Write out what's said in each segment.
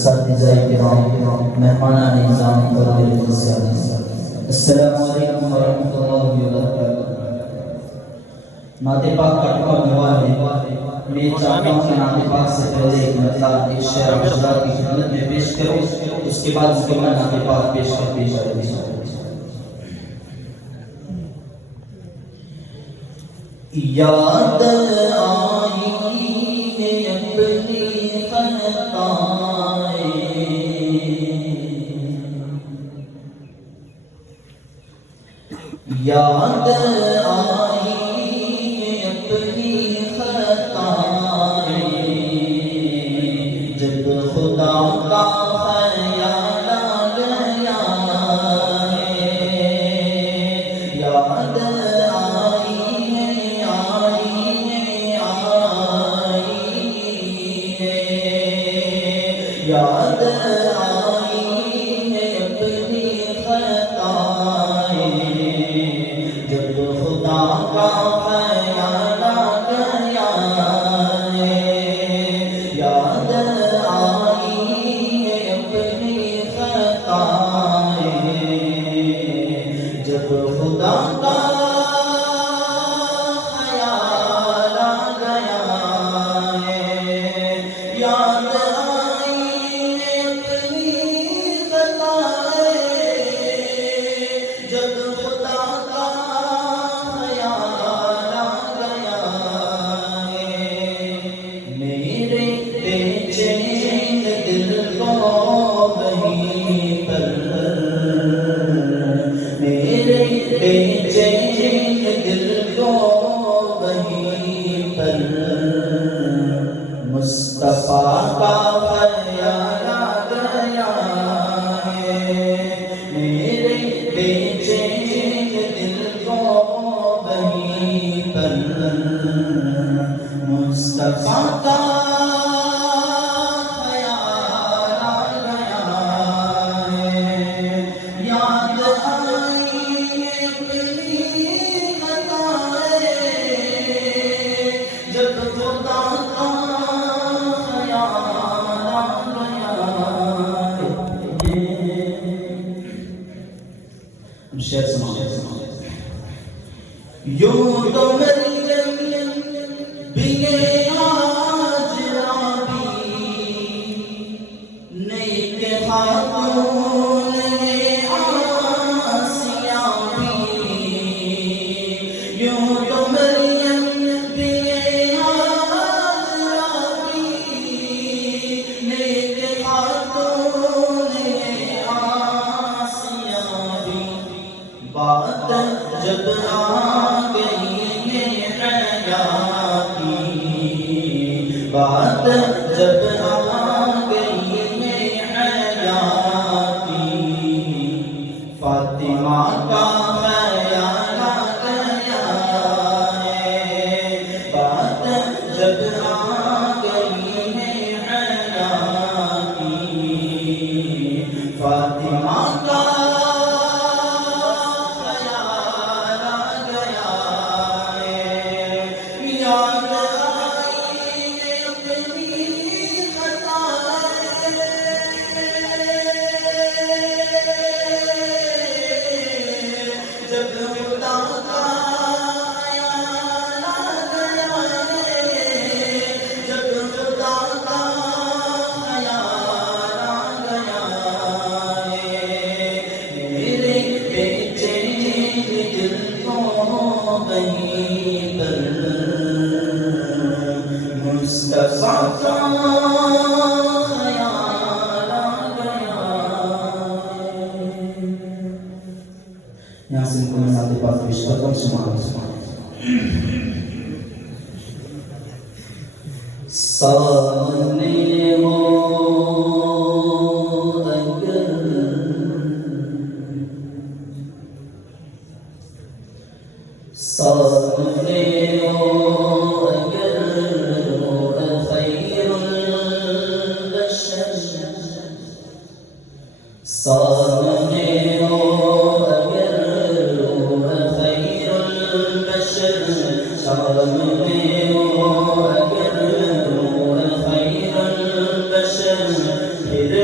اساتذہ کرام، مہمانان نظام، السلام علیکم ورحمۃ اللہ وبرکاتہ۔ نعت پاک کا ٹکڑا ہوا ہے، میں چاہتا ہوں کہ نعت پاک سے پہلے ایک مطلب ایک شعر حضرات کی خدمت میں پیش کروں، اس کے بعد اس کے بعد نعت پاک پیش کروں۔ یاد آئی ہے اپنی خطائیں، یاد آئی ہے اپنی خطائیں، جب خدا کا خیال آ گیا ہے، یاد یاد آئی ہے اپنی خطائیں، جب خدا کا خیال آ گیا ہے، یاد آئی ہے اپنی خطائیں، جب خدا کا خیال آ گیا ہے، یاد بے چین دل کو وہیں پر مصطفیٰ کا خیال آ گیا ہے، میرے بے چین دل کو وہیں پر مصطفیٰ کا خیال آ گیا ہے، یاد جب خدا کا خیال آ گیا۔ شعر سناؤ۔ یوں تو مریم بھی آج رابی، نیک خاتون آسیہ بھی، یوں تو مریم بھی بات جب آ گئی ہے حیا کی، بات جب آ گئی ہے حیا کی، فاطمہ کا خیال آ گیا ہے، بات جب آ گئی ہے حیا کی، فاطمہ کا مصطفیٰ کا خیال آ گیا۔ یہاں سے ان کو میں نعت پاک پیش کرتا ہوں، سامنے ہو اگر، سامنے ہو اگر خیر البشر، سامنے ہو اگر خیر البشر، سامنے ہو اگر خیر البشر، پھر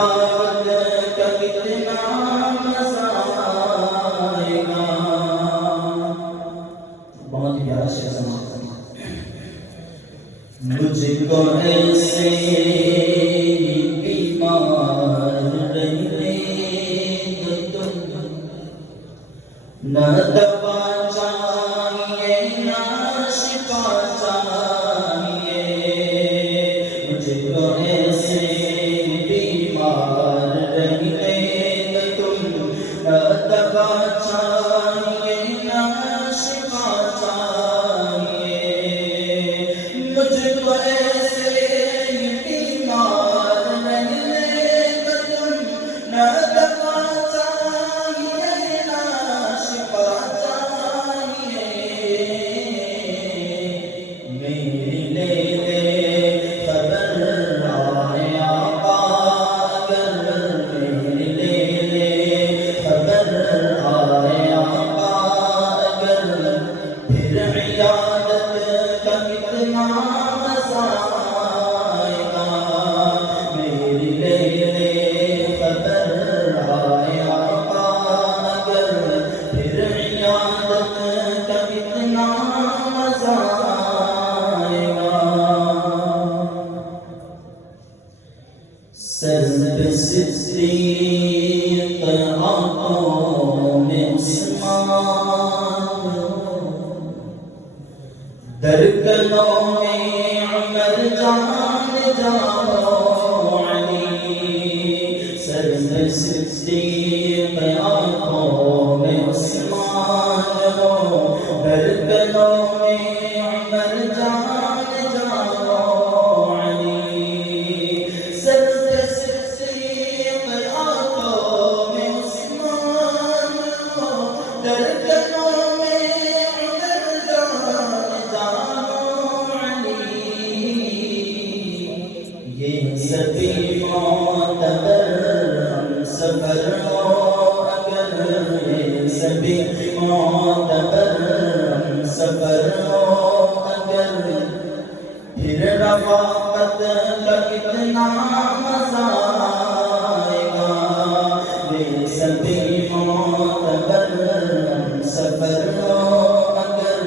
تلاوت کا کتنا مزہ آئے گا. بہت ہی پیارا شعر سماعت فرمائیں. مجھ کو ایسے بیمار رہنے دو نہ دوا چاہیے نہ شفا چاہیے. مجھ کو ایسے بیمار رہنے دو نہ دوا چاہیے نہ شفا چاہیے. مجھ کو ایسے بیمار رہنے دو نہ دوا چاہیے نہ شفا چاہیے. میری لے خبر آئے آقا اگر میری لے خبر آئے آقا اگر پھر عیادت کا کتنا مزہ آئے گا. میری لے خبر آئے آقا اگر پھر عیادت کا کتنا مزہ آئے گا. سر پہ صدیق آنکھوں میں عثمان در گلوں میں عمر جان جاؤ علی. سر پہ صدیق آنکھوں میں عثمان ہو در گلوں میں عمر جان جاؤ علی. سر پہ صدیق آنکھوں میں عثمان ہو در گلوں میں عمر جان جاؤ علی. یہ سبھی معتبر ہم سفر ہو اگر یہ سبھی معتبر ہم سفر ہو اگر پھر رفاقت کا کتنا مزہ آئے گا. یہ سبھی معتبر ہم سفر ہو اگر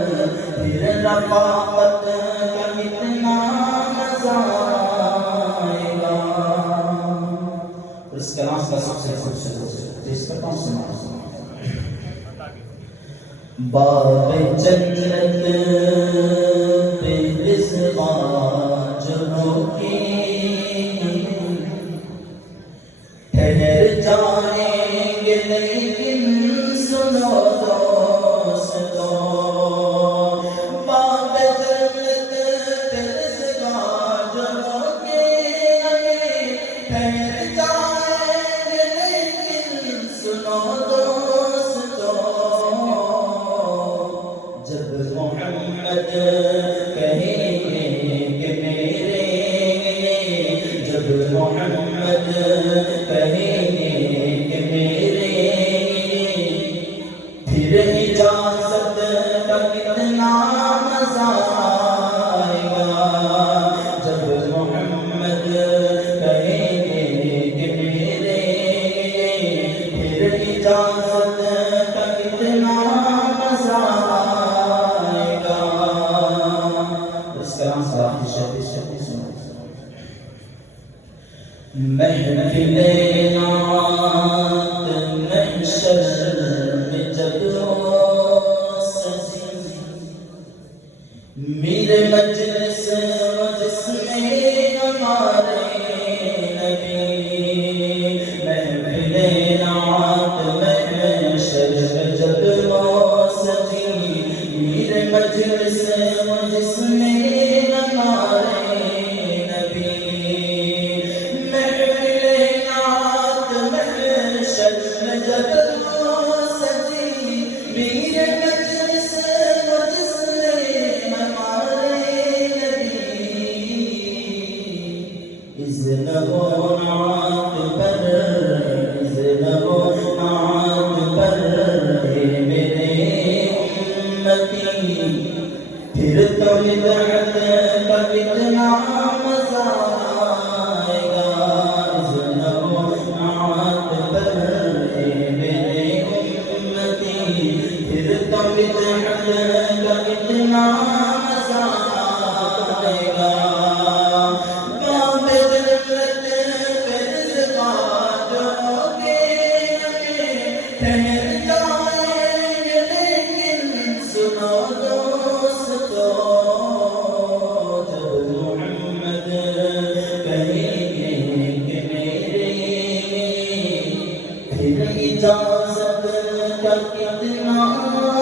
پھر رفاقت کا کتنا مزہ آئے گا. اس کلام کا سب سے خوبصورت جس پر کون سماعت باب جنت پہ ازواج ہوگی ٹھہر جائیں گے لیکن سنو دوستو. باب جنت پہ ازواج ہوگی ٹھہر جائیں گے لیکن سنو دوستو. جب محمد کہیں گے کہ میرے جب محمد کہیں گے کہ میرے پھر اجازت کا کتنا مزہ آئے گا. جب محمد کہیں گے کہ میرے پھر اجازت کا کتنا مزہ آئے گا. اس کلام سے آپ کی شبی سنو. محفل دوستو جب محمد کہیں گے کہ میرے پھر اجازت کا کتنا